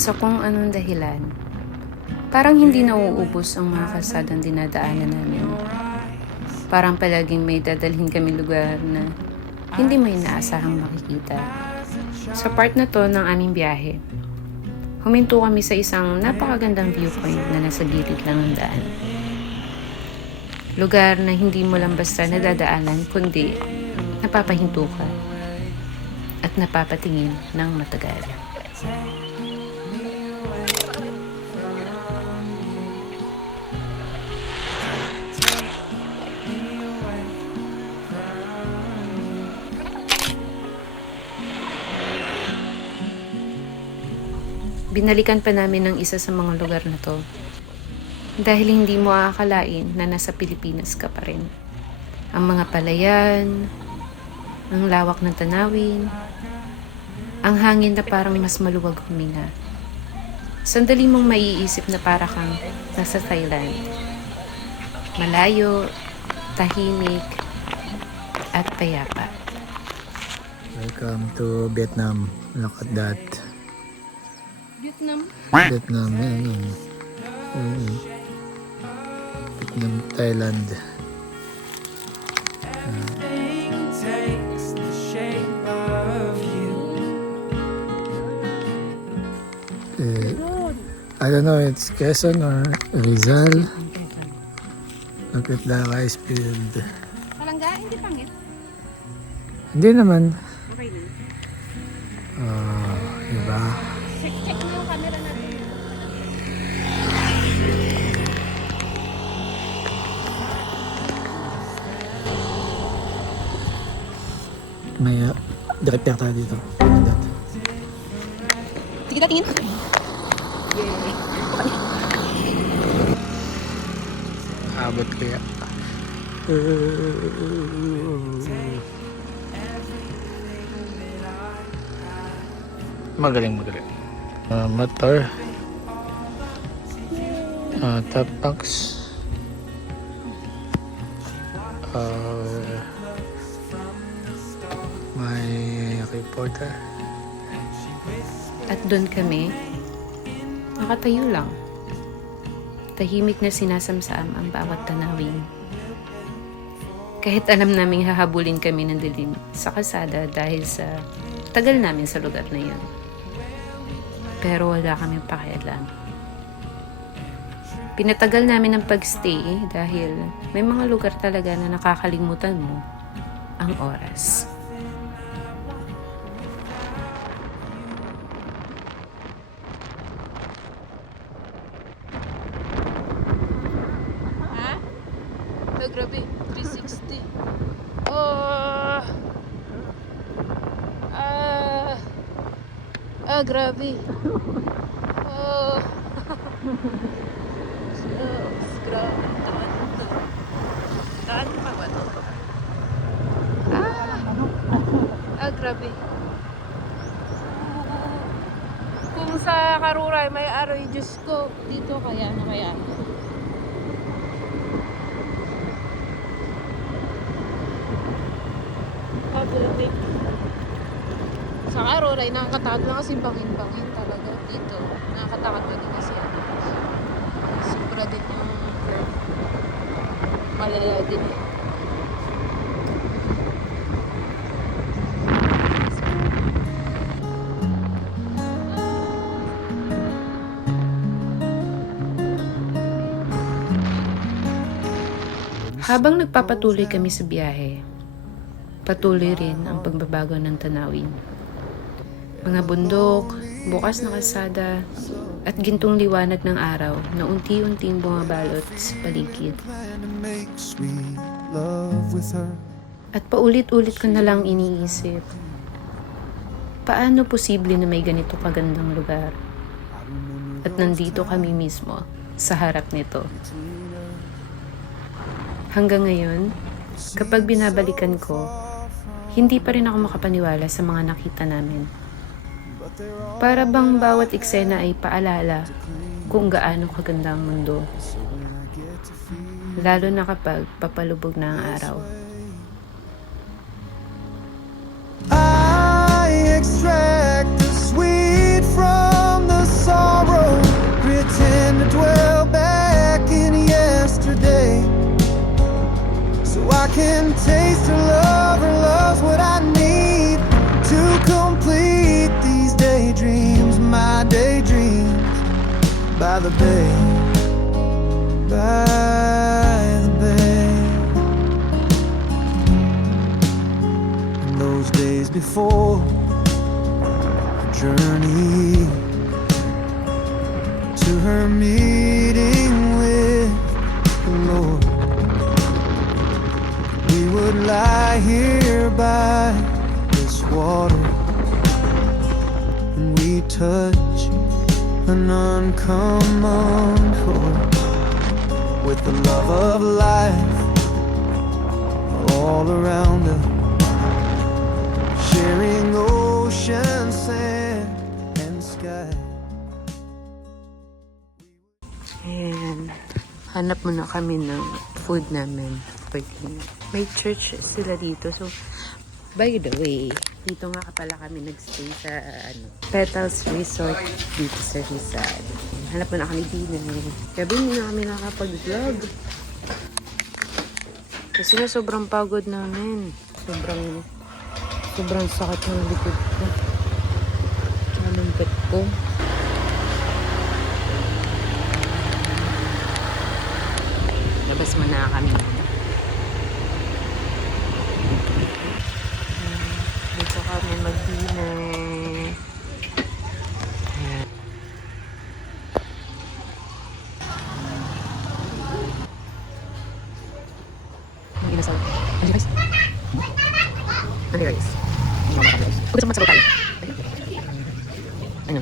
sa kung anong dahilan, parang hindi nauubos ang mga kalsadang dinadaanan namin. Parang palaging may dadalhin kami lugar na hindi mo inaasahang makikita. Sa part na to ng aming biyahe, huminto kami sa isang napakagandang viewpoint na nasa gilid lang ng daan. Lugar na hindi mo lang basta nadadaanan, kundi napapahinto ka at napapatingin ng matagal. Binalikan pa namin ang isa sa mga lugar na to dahil hindi mo aakalain na nasa Pilipinas ka pa rin. Ang mga palayan, ang lawak ng tanawin, ang hangin na parang mas maluwag huminga. Sandali mong maiisip na para kang nasa Thailand. Malayo, tahimik, at payapa. Welcome to Vietnam. Look at that. Vietnam? Vietnam, Vietnam, Thailand. I don't know, it's Quezon or Rizal. Look at the rice field. Palangga, hindi pangit. Hindi naman. Okay na. Diba? Check mo yung camera natin. May director tayo dito. Sige, tingin. Abot kaya. Magaling. Motor. Top box. May reporter. At doon kami, nakatayo lang. Tahimik na sinasamsam ang bawat tanawin. Kahit alam naming hahabulin kami ng dilim sa kalsada dahil sa tagal namin sa lugar na yun. Pero wala kaming pakialam. Pinatagal namin ang pagstay dahil may mga lugar talaga na nakakalimutan mo ang oras. Oh, grabe. 360. Oh. Grabe. Oh. Grabe. Taan pa ba ito? Grabe. Kung sa Karuray may aroy, Diyos ko, dito kaya na kaya. Sa Aurora ay nakakatakot lang kasi bangin-bangin talaga dito. Nakakatakot pa din kasi sobra din yung curve. Malala din eh. Habang nagpapatuloy kami sa biyahe, patuloy rin ang pagbabago ng tanawin. Mga bundok, bukas na kalsada, at gintong liwanag ng araw na unti-unting bumabalot sa paligid. At paulit-ulit ko na lang iniisip, paano posible na may ganito kagandang lugar? At nandito kami mismo sa harap nito. Hanggang ngayon, kapag binabalikan ko, hindi pa rin ako makapaniwala sa mga nakita namin. Para bang bawat eksena ay paalala kung gaano kaganda ang mundo. Lalo na kapag papalubog na ang araw. I extract the sweet from the soul. by the bay, by the bay. In those days before the journey to her meeting with the Lord, we would lie here by this water, and we touch an uncommon chord with the love of life all around us, sharing ocean, sand, and sky. And hanap muna kami ng food namin for dinner. May church sila dito. So, by the way, dito nga pala kami nagstay sa Petals Resort dito sa Rizal. Hanap muna kami dinner. Gabi hindi na kami nakapag-vlog. Kasi na sobrang pagod namin. Sobrang sakit ng likod ko. Tsaka ng bet ko. Labas muna kami. Dito kami mag-dinner. Ang inasal. Ano guys? Ano guys? Gusto mo masagot tayo? Ano?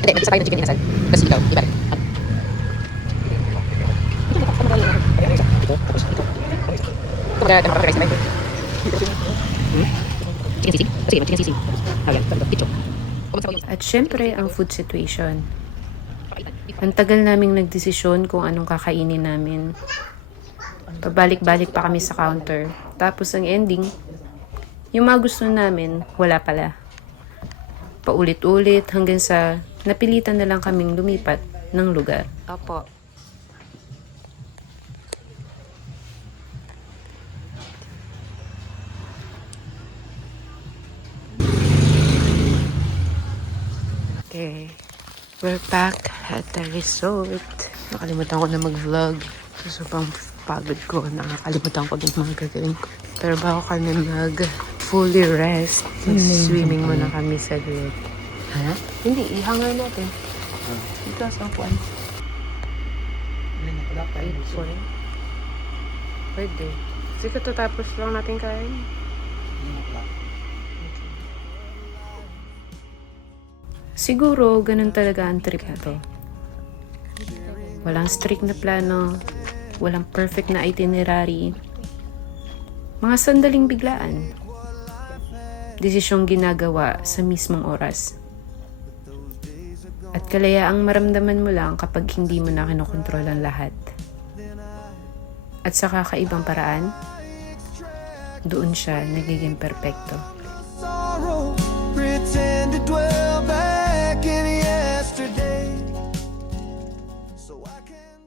Hindi, mag-isa tayo ng chicken inasal. Tapos ikaw, iba rin. At syempre, ang food situation. Ang tagal naming nagdesisyon kung anong kakainin namin. Pabalik-balik pa kami sa counter. Tapos ang ending, yung mga gusto namin, wala pala. Paulit-ulit hanggang sa napilitan na lang kaming lumipat ng lugar. Opo. Okay. We're back at the resort. Nakalimutan ko na mag-vlog. So, sobrang pagod ko. Nakakalimutan ko din mga gagawin ko. Pero bago kami fully rest, swimming muna kami sa grid. Ha? Hindi, ihangar natin. Dito sa upuan. 8-4. Pwede. Kasi katatapos lang natin kain. Siguro, ganun talaga ang trip na to. Walang strict na plano, walang perfect na itinerary. Mga sandaling biglaan. Desisyong ginagawa sa mismong oras. At kalayaang maramdaman mo lang kapag hindi mo na kinokontrol ang lahat. At sa kakaibang paraan, doon siya nagiging perpekto. Sorrow, pretend to dwell back in yesterday, so I can